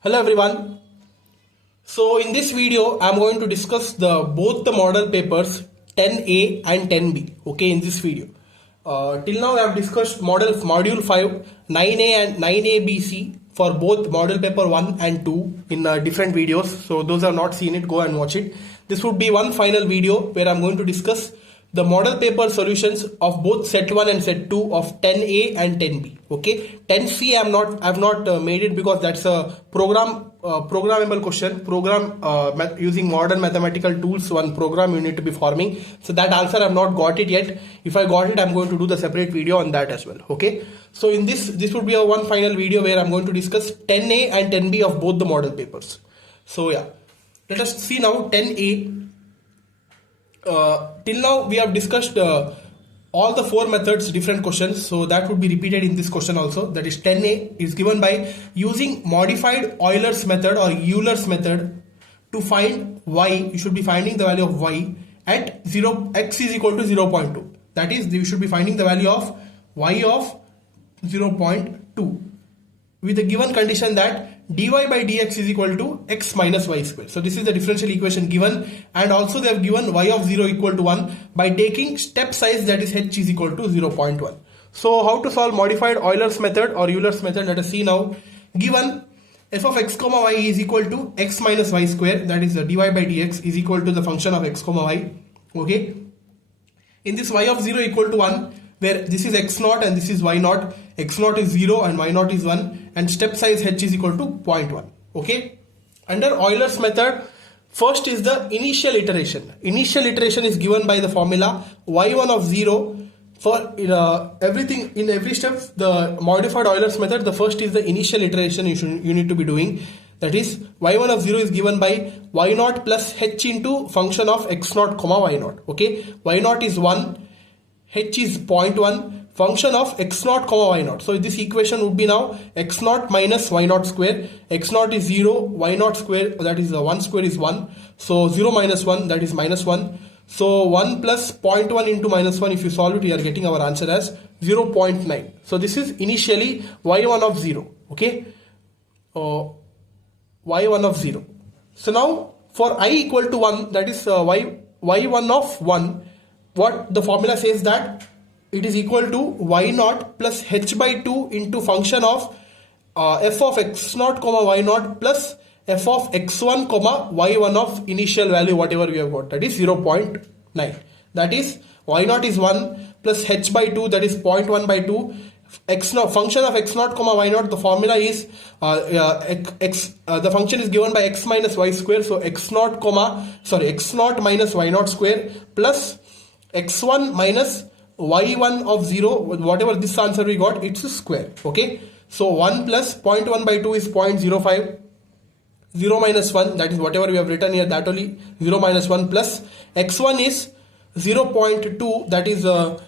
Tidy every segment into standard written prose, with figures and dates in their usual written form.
Hello everyone. So in this video I'm going to discuss both the model papers 10A and 10B. Okay, in this video. Till now I have discussed module 5, 9A and 9ABC for both model paper 1 and 2 in different videos. So those are not seen it, go and watch it. This would be one final video where I'm going to discuss the model paper solutions of both set 1 and set 2 of 10A and 10B. Okay, 10C I've not made it because that's a programmable question, using modern mathematical tools. One program you need to be forming, so that answer I've not got it yet. If I got it, I'm going to do the separate video on that as well. Okay, so in this would be a one final video where I'm going to discuss 10A and 10B of both the model papers. So yeah, let us see now 10A. Till now we have discussed all the four methods, different questions, so that would be repeated in this question also. That is 10A is given by using modified Euler's method or Euler's method to find y. You should be finding the value of y at x is equal to 0.2. That is, you should be finding the value of y of 0.2 with the given condition that dy by dx is equal to x minus y square. So this is the differential equation given, and also they have given y of 0 equal to 1 by taking step size, that is h is equal to 0.1. So how to solve modified Euler's method or Euler's method? Let us see now. Given f of x comma y is equal to x minus y square, that is the dy by dx is equal to the function of x comma y. Okay, in this y of 0 equal to 1, where this is x naught and this is y naught, x naught is 0 and y naught is 1, and step size h is equal to 0.1. Okay, under Euler's method, first is the initial iteration. Initial iteration is given by the formula y1 of 0. For everything, in every step, the modified Euler's method, the first is the initial iteration you need to be doing. That is, y1 of 0 is given by y naught plus h into function of x naught comma y naught. Okay, y naught is 1, h is 0.1, function of x naught comma y naught. So this equation would be now x naught minus y naught square. X naught is 0, y naught square, that is 1 square is 1. So 0 minus 1, that is minus 1. So 1 plus 0.1 into minus 1, if you solve it, we are getting our answer as 0.9. So this is initially y1 of 0. Okay, y1 of 0. So now for I equal to 1, that is y1 of 1, what the formula says that it is equal to y naught plus h by 2 into function of f of x naught comma y naught plus f of x1 comma y1 of initial value whatever we have got, that is 0.9. That is, y naught is 1 plus h by 2, that is 0.1 by 2. X naught, function of x naught comma y naught, the formula is the function is given by x minus y square. So x naught minus y naught square plus x1 minus y1 of 0, whatever this answer we got, it's a square. Okay, so 1 plus 0.1 by 2 is 0.05, 0 minus 1, that is whatever we have written here, that only 0 minus 1, plus x1 is 0.2, that is the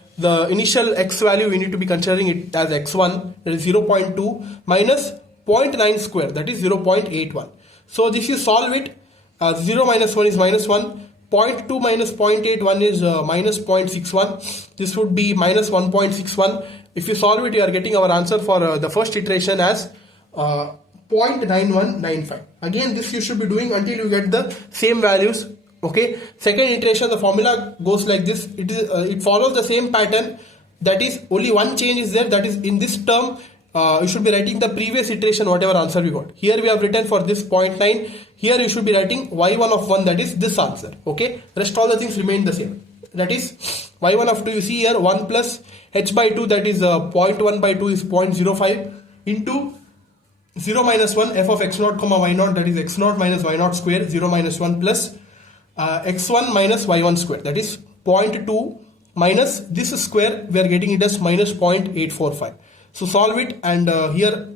initial x value, we need to be considering it as x1, that is 0.2 minus 0.9 square, that is 0.81. So this you solve it, 0 minus 1 is minus 1, 0.2 minus 0.81 is minus 0.61. This would be minus 1.61. If you solve it, you are getting our answer for the first iteration as 0.9195. Again, this you should be doing until you get the same values. Okay. Second iteration, the formula goes like this. It follows the same pattern. That is, only one change is there. That is, in this term, you should be writing the previous iteration, whatever answer we got. Here we have written for this 0.9. Here you should be writing y1 of 1, that is this answer. Okay, rest all the things remain the same. That is y1 of 2, you see here 1 plus h by 2, that is 0.1 by 2 is 0.05 into 0 minus 1 f of x naught comma y naught, that is x naught minus y naught square, 0 minus 1 plus x1 minus y1 square, that is 0.2 minus this square, we are getting it as minus 0.845. So solve it, and here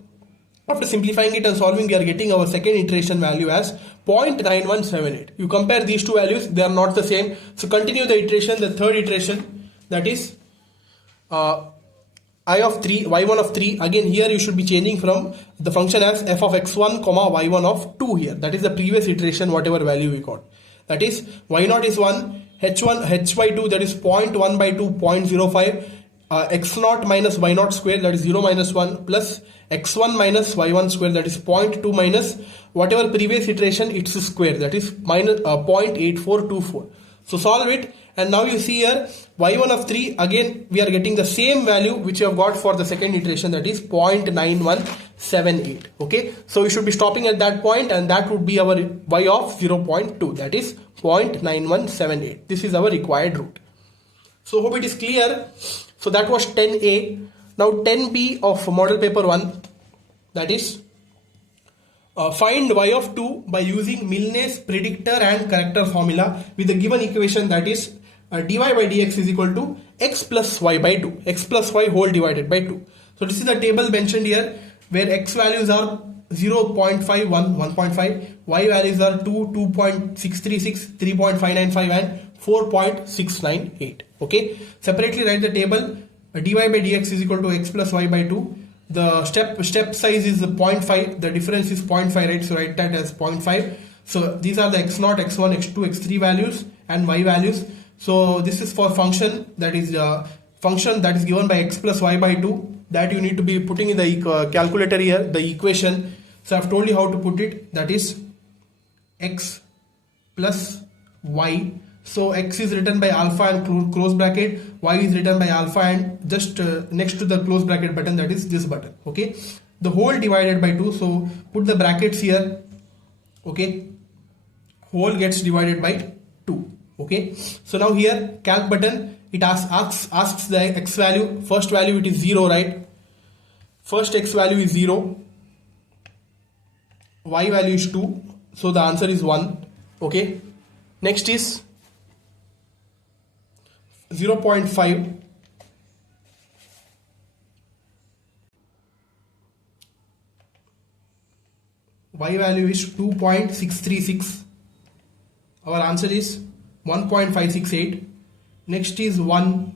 after simplifying it and solving, we are getting our second iteration value as 0.9178. You compare these two values, they are not the same. So continue the iteration, the third iteration, that is I of 3, y1 of 3. Again here you should be changing from the function as f of x1 comma y1 of 2 here. That is the previous iteration, whatever value we got. That is, y naught is 1, h by 2, that is 0.1 by 2, 0.05. X naught minus y naught square, that is 0 minus 1 plus x1 minus y1 square, that is 0.2 minus whatever previous iteration its square, that is minus 0.8424. So solve it, and now you see here y1 of 3, again we are getting the same value which you have got for the second iteration, that is 0.9178. okay, so we should be stopping at that point, and that would be our y of 0.2, that is 0.9178. This is our required root. So hope it is clear. So that was 10A. Now 10B of model paper 1, that is find y of 2 by using Milne's predictor and corrector formula with the given equation, that is dy by dx is equal to x plus y by 2, x plus y whole divided by 2. So this is the table mentioned here where x values are 0.51, 1.5, y values are 2, 2.636, 3.595 and 4.698. okay, separately write the table. Dy by dx is equal to x plus y by 2. The step size is 0.5, the difference is 0.5, right? So write that as 0.5. So these are the x0, x1, x2, x3 values and y values. So this is for function that is given by x plus y by 2, that you need to be putting in the calculator here, the equation. So I have told you how to put it, that is x plus y. So x is written by alpha and close bracket, y is written by alpha and just next to the close bracket button, that is this button. okay, the whole divided by 2. So put the brackets here. okay, whole gets divided by 2. okay, so now here calc button, it asks the x value. First value it is 0, right? First x value is 0, y value is 2, so the answer is 1. okay, next is 0.5, y value is 2.636, our answer is 1.568. next is 1,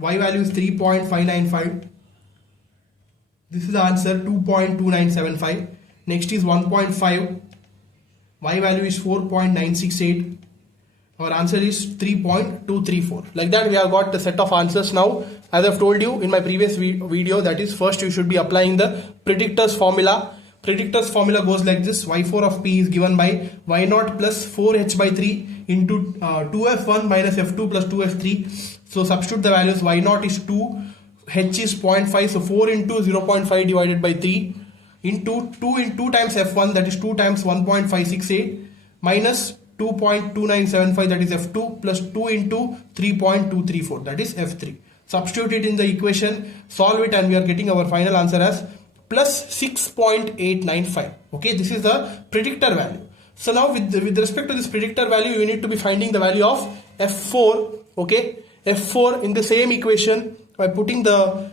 y value is 3.595, this is the answer, 2.2975. next is 1.5, y value is 4.968, our answer is 3.234. like that we have got the set of answers. Now as I've told you in my previous video, that is first you should be applying the predictor's formula. Predictor's formula goes like this: y4 of p is given by y0 plus 4h by 3 into 2f1 minus f2 plus 2f3. so substitute the values. y0 is 2, h is 0.5, so 4 into 0.5 divided by 3 into 2 times f1, that is 2 times 1.568 minus 2.2975, that is f2, plus 2 into 3.234, that is f3. Substitute it in the equation, solve it, and we are getting our final answer as plus 6.895. okay, this is the predictor value. So now with respect to this predictor value, you need to be finding the value of f4. okay, f4 in the same equation by putting the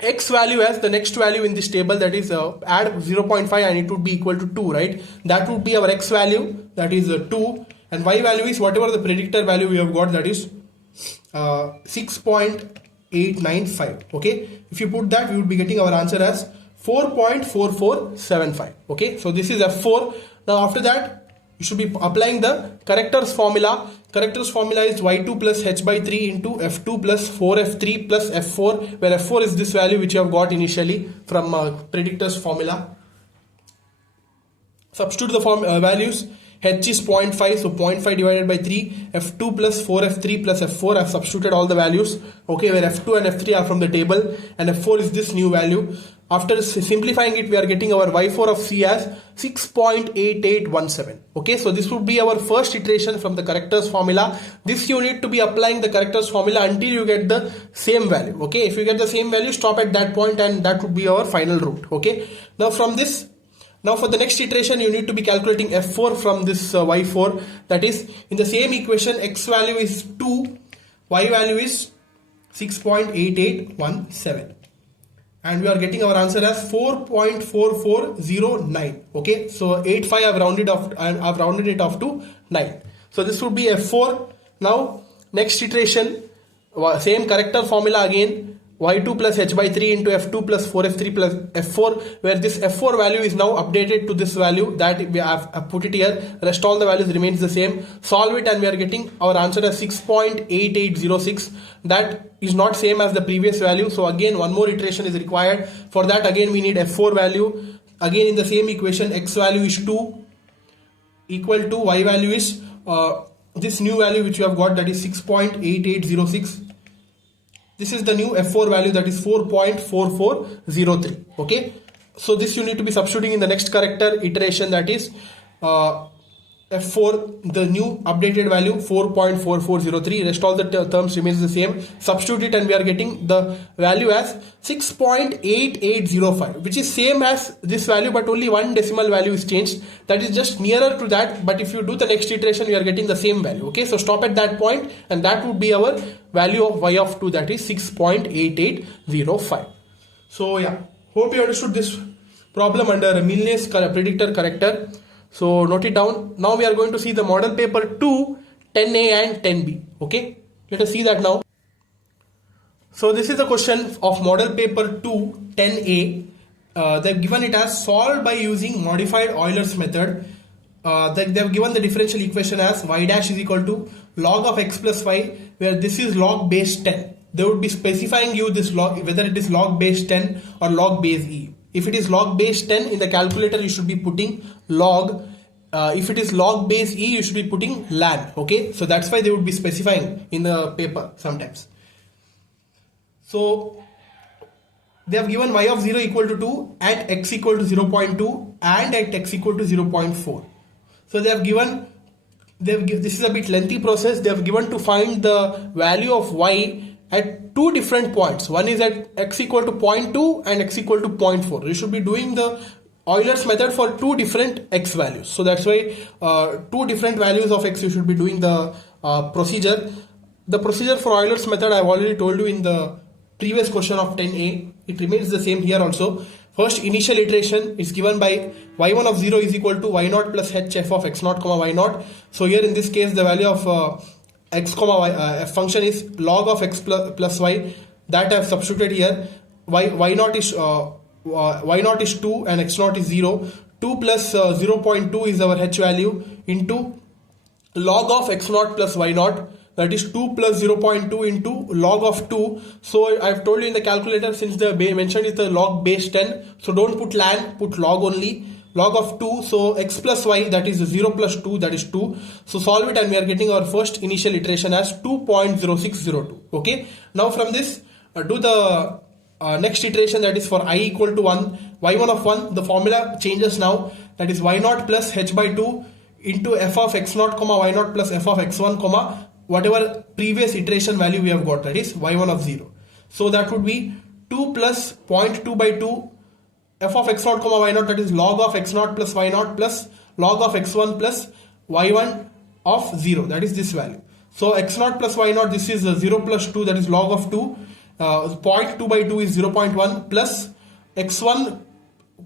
x value as the next value in this table, that is add 0.5 and it would be equal to 2, right? That would be our x value, that is 2, and y value is whatever the predictor value we have got, that is 6.895. okay, if you put that, we would be getting our answer as 4.4475. okay, so this is f4. now after that you should be applying the corrector's formula. Corrector's formula is y2 plus h by 3 into f2 plus 4f3 plus f4, where f4 is this value which you have got initially from predictor's formula. Substitute the values. H is 0.5, so 0.5 divided by 3, f2 plus 4f3 plus f4. I have substituted all the values, okay, where f2 and f3 are from the table and f4 is this new value. After simplifying it, we are getting our y4 of c as 6.8817. okay, so this would be our first iteration from the corrector's formula. This you need to be applying the corrector's formula until you get the same value. okay, if you get the same value, stop at that point and that would be our final root. okay, now from this, now for the next iteration you need to be calculating f4 from this y4, that is in the same equation x value is 2, y value is 6.8817, and we are getting our answer as 4.4409. okay, so 85 I've rounded it off to 9. So this would be f4. Now next iteration, same corrector formula again, y2 plus h by 3 into f2 plus 4f3 plus f4, where this f4 value is now updated to this value that we have put it here. Rest all the values remains the same. Solve it and we are getting our answer as 6.8806. That is not same as the previous value, so again one more iteration is required. For that again we need f4 value. Again in the same equation, x value is 2 equal to y value is this new value which you have got, that is 6.8806. This is the new f4 value, that is 4.4403. okay, so this you need to be substituting in the next character iteration, that is f4, the new updated value 4.4403. Rest all the terms remains the same. Substitute it and we are getting the value as 6.8805, which is same as this value, but only one decimal value is changed. That is just nearer to that, but if you do the next iteration we are getting the same value. Okay, so stop at that point and that would be our value of y of 2, that is 6.8805. So yeah, hope you understood this problem under Milne's predictor corrector. So note it down. Now we are going to see the model paper 2, 10A and 10B. Okay, let us see that now. So this is the question of model paper 2, 10A. They've given it as solved by using modified Euler's method. They've given the differential equation as y dash is equal to log of x plus y, where this is log base 10. They would be specifying you this log, whether it is log base 10 or log base e. If it is log base 10, in the calculator you should be putting log. If it is log base e, you should be putting ln. Okay, so that's why they would be specifying in the paper sometimes. So they have given y of 0 equal to 2 at x equal to 0.2 and at x equal to 0.4. So they have given, this is a bit lengthy process. They have given to find the value of y at two different points. One is at x equal to 0.2 and x equal to 0.4. You should be doing the Euler's method for two different x values. So that's why two different values of x you should be doing the procedure. The procedure for Euler's method I have already told you in the previous question of 10A. It remains the same here also. First initial iteration is given by y1 of 0 is equal to y0 plus h f of x0 comma y0. So here in this case the value of x comma y function is log of x plus y, that I have substituted here. y0 is 2 and x0 is 0. 2 plus 0.2 is our h value into log of x0 plus y0, that is 2 plus 0.2 into log of 2. So I have told you in the calculator, since the mentioned is the log base 10, so don't put ln, put log only. Log of 2, so x plus y, that is 0 plus 2, that is 2. So solve it and we are getting our first initial iteration as 2.0602. okay, now from this do the next iteration, that is for I equal to 1, y1 of 1, the formula changes now, that is y0 plus h by 2 into f of x0 comma y0 plus f of x1 comma whatever previous iteration value we have got, that is y1 of 0. So that would be 2 plus 0.2 by 2 f of x0 comma y0, that is log of x0 plus y0 plus log of x1 plus y1 of 0, that is this value. So x0 plus y0, this is 0 plus 2, that is log of 2. 0.2 by 2 is 0.1 plus x1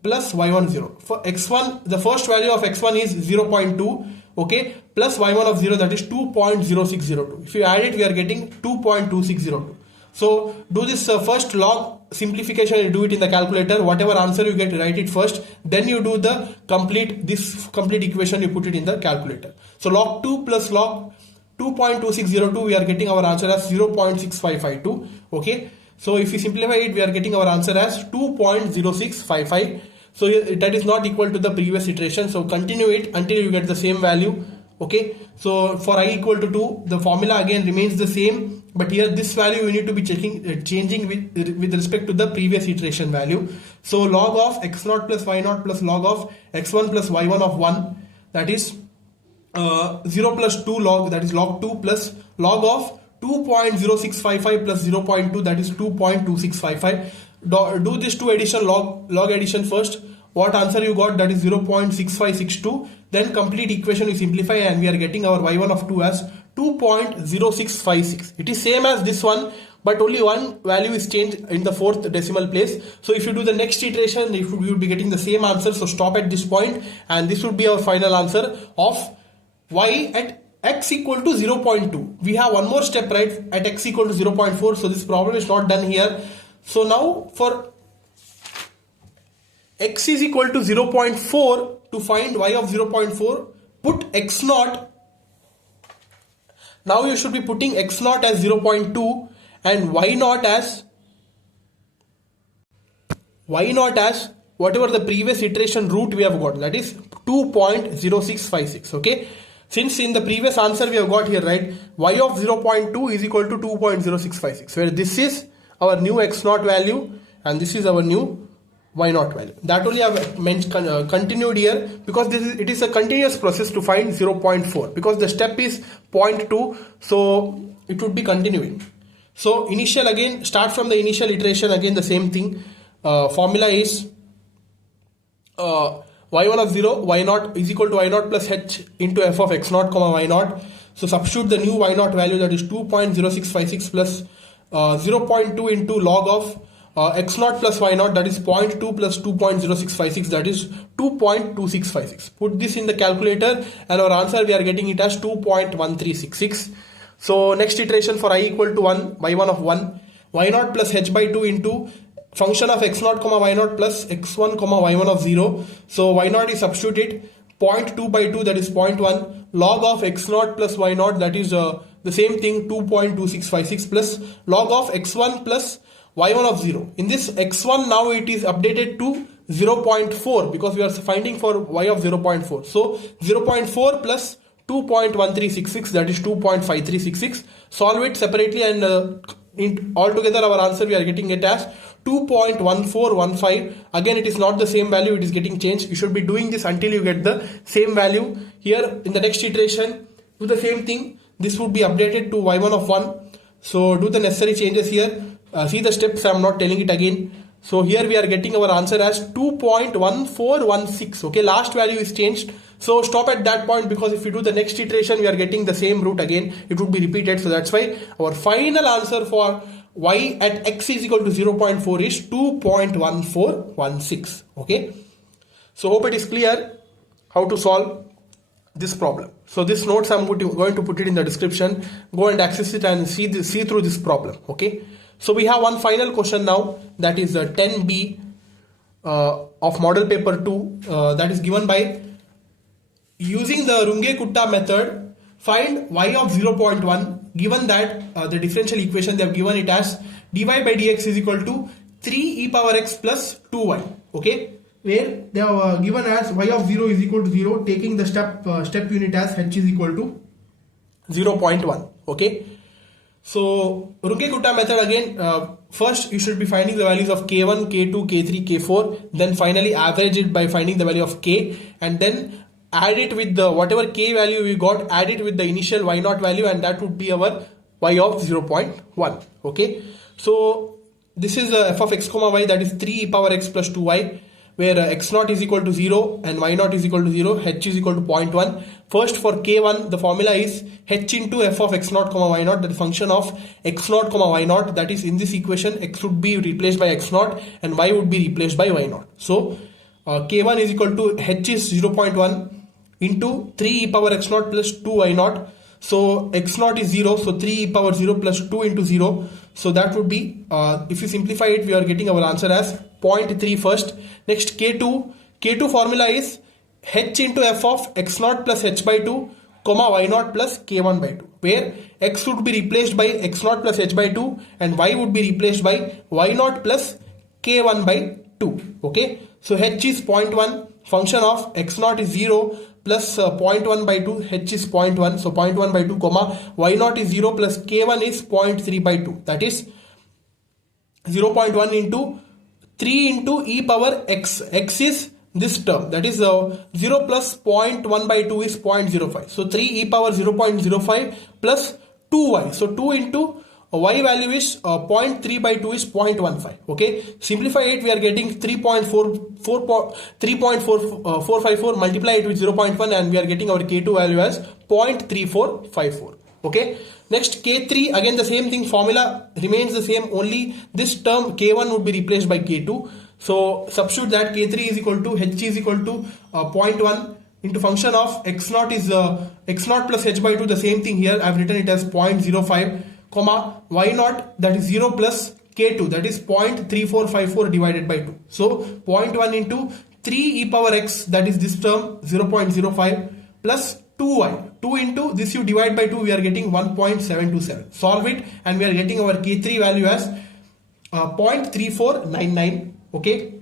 plus y1 0. For x1, the first value of x1 is 0.2, okay, plus y1 of 0, that is 2.0602. If you add it, we are getting 2.2602. So do this first log simplification and do it in the calculator. Whatever answer you get, write it first. Then you do the complete equation, you put it in the calculator. So log 2 plus log 2.2602, we are getting our answer as 0.6552. Okay. So if you simplify it, we are getting our answer as 2.0655. So that is not equal to the previous iteration. So continue it until you get the same value. Okay. So for I equal to 2, the formula again remains the same. But here this value we need to be changing with respect to the previous iteration value. So log of x0 plus y0 plus log of x1 plus y1 of 1, that is 0 plus 2 log, that is log 2 plus log of 2.0655 plus 0.2, that is 2.2655. Do this two addition, log addition first. What answer you got? That is 0.6562. Then complete equation you simplify and we are getting our y1 of 2 as 2.0656. It is same as this one, but only one value is changed in the fourth decimal place. So if you do the next iteration, you will be getting the same answer. So stop at this point and this would be our final answer of y at x equal to 0.2. We have one more step, right, at x equal to 0.4. So this problem is not done here. So now for x is equal to 0.4, to find y of 0.4, put x naught. Now you should be putting x naught as 0.2 and y naught as whatever the previous iteration root we have got, that is 2.0656. okay, since in the previous answer we have got here, right, y of 0.2 is equal to 2.0656, where this is our new x naught value and this is our new y naught value. That only I have continued here, because it is a continuous process to find 0.4, because the step is 0.2, so it would be continuing. So initial, again start from the initial iteration, again the same thing. Formula is y1 of 0, y naught is equal to y naught plus h into f of x naught comma y naught. So substitute the new y naught value, that is 2.0656 plus 0.2 into log of x naught plus y naught, that is 0.2 plus 2.0656, that is 2.2656. Put this in the calculator and our answer we are getting it as 2.1366. So next iteration for I equal to 1, y1 of 1, y naught plus h by 2 into function of x naught comma y naught plus x1 comma y1 of 0. So y naught is substituted, 0.2 by 2, that is 0.1, log of x naught plus y naught, that is the same thing, 2.2656 plus log of x1 plus y1 of 0. In this x1 now it is updated to 0.4, because we are finding for y of 0.4. So 0.4 plus 2.1366, that is 2.5366. Solve it separately and altogether our answer we are getting it as 2.1415. Again it is not the same value, it is getting changed. You should be doing this until you get the same value. Here in the next iteration do the same thing. This would be updated to y1 of 1. So do the necessary changes here. See the steps, I am not telling it again. So here we are getting our answer as 2.1416. okay, last value is changed. So stop at that point, because if you do the next iteration we are getting the same root again, it would be repeated. So that's why our final answer for y at x is equal to 0.4 is 2.1416. okay, so hope it is clear how to solve this problem. So this notes I'm going to put it in the description. Go and access it and see through this problem. okay, so we have one final question now, that is 10b of model paper 2, that is given by using the Runge-Kutta method, find y of 0.1, given that the differential equation they have given it as dy by dx is equal to 3 e power x plus 2y. okay, where they have given as y of 0 is equal to 0, taking the step unit as h is equal to 0.1. okay, so Runge-Kutta method, again first you should be finding the values of k1, k2, k3, k4, then finally average it by finding the value of k, and then add it with the whatever k value we got, add it with the initial y naught value, and that would be our y of 0.1. okay, so this is f of x comma y, that is 3 e power x plus 2y, where x naught is equal to 0 and y naught is equal to 0, h is equal to 0.1. First for k1 the formula is h into f of x naught comma y naught, that is function of x naught comma y naught, that is in this equation x would be replaced by x naught and y would be replaced by y naught. So k1 is equal to h is 0.1 into 3 e power x naught plus 2 y naught. So x naught is 0, so 3 e power 0 plus 2 into 0. So that would be, if you simplify it, we are getting our answer as 0.3 first. Next k2 formula is h into f of x naught plus h by 2 comma y naught plus k1 by 2, where x would be replaced by x naught plus h by 2 and y would be replaced by y naught plus k1 by 2. okay, so h is 0.1, function of x naught is 0 plus 0.1 by 2, h is 0.1, so 0.1 by 2 comma y naught is 0 plus k1 is 0.3 by 2, that is 0.1 into 3 into e power x is this term, that is 0 plus 0.1 by 2 is 0.05, so 3 e power 0.05 plus 2y, so 2 into y value is 0.3 by 2 is 0.15. okay, simplify it, we are getting 3.454, multiply it with 0.1 and we are getting our k2 value as 0.3454. okay, next k3, again the same thing, formula remains the same, only this term k1 would be replaced by k2. So substitute that, k3 is equal to h is equal to 0.1 into function of x naught is x naught plus h by 2, the same thing here I have written it as 0.05 comma y naught, that is 0 plus K2, that is 0.3454 divided by 2. So 0.1 into 3 e power x, that is this term 0.05 plus 2y. 2 into this you divide by 2, we are getting 1.727. Solve it and we are getting our K3 value as 0.3499. Okay.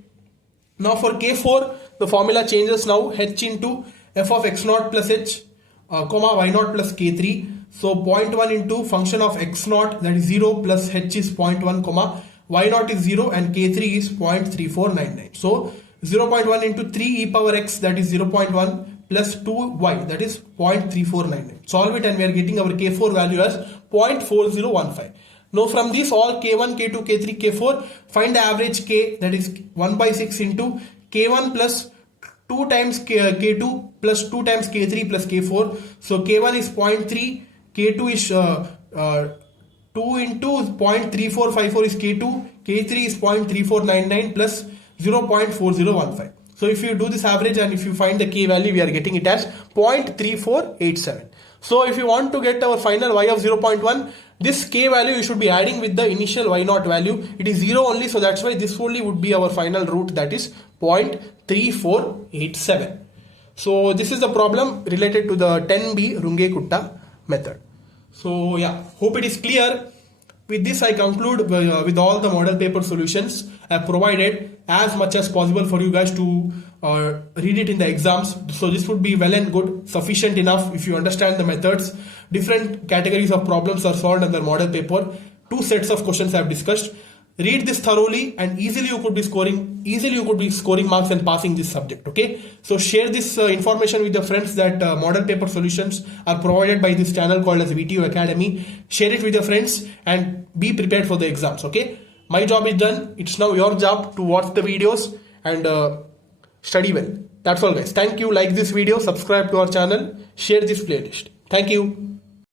Now for K4, the formula changes now, h into f of x0 plus h, comma y0 plus K3. So 0.1 into function of x0, that is 0 plus h is 0.1, comma y0 is 0 and K3 is 0.3499. So 0.1 into 3 e power x, that is 0.1 plus 2y, that is 0.3499. Solve it and we are getting our K4 value as 0.4015. Now from this all K1, K2, K3, K4, find the average K, that is 1 by 6 into K1 plus 2 times K2 plus 2 times K3 plus K4. So K1 is 0.3, K2 is 2 into 0.3454 is K2, K3 is 0.3499 plus 0.4015. So if you do this average and if you find the K value, we are getting it as 0.3487. So if you want to get our final y of 0.1, this K value you should be adding with the initial y0 value. It is 0 only, so that's why this only would be our final root, that is 0.3487. So this is the problem related to the 10b Runge-Kutta method. So yeah, hope it is clear. With this I conclude with all the model paper solutions I have provided as much as possible for you guys to read it in the exams. So this would be well and good, sufficient enough if you understand the methods. Different categories of problems are solved under model paper. 2 sets of questions I have discussed. Read this thoroughly and easily you could be scoring marks and passing this subject. Okay, so share this information with your friends that model paper solutions are provided by this channel called as VTU Academy. Share it with your friends and be prepared for the exams. Okay, my job is done. It's now your job to watch the videos and study well. That's all guys. Thank you. Like this video, subscribe to our channel, share this playlist. Thank you.